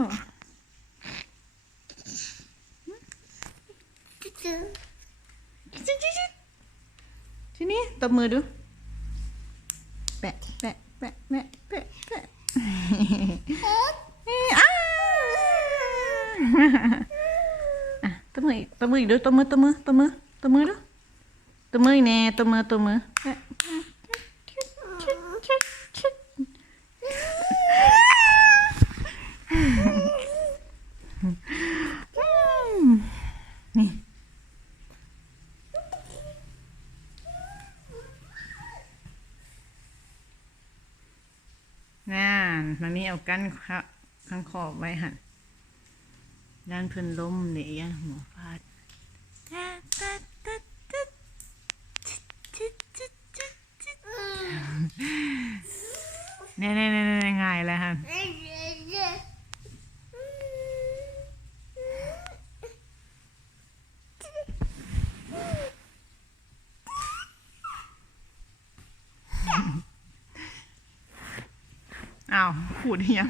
ทีนี้ตบมือดูแปะแปะแปะแปะแปะแปะตบมืออีกตบมืออีกดูตบมือตบมือตบมือตบมือดูตบมืออีกแน่ตบมือตบมือนี่นั่นมันมีเอากั้นข้างขอบไว้หันด้านพื้นล้มเนี่ยหัวฟาดเนี่ยง่ายเลยฮะอ้าวพูดให้ยัง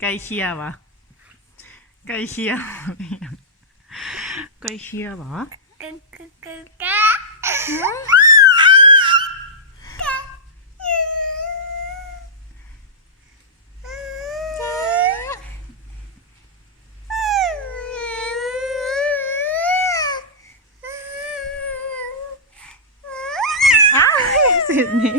ใกล้เคียร์วะใกล้เคียร์ใกล้เคียร์วะอ้าวสินี่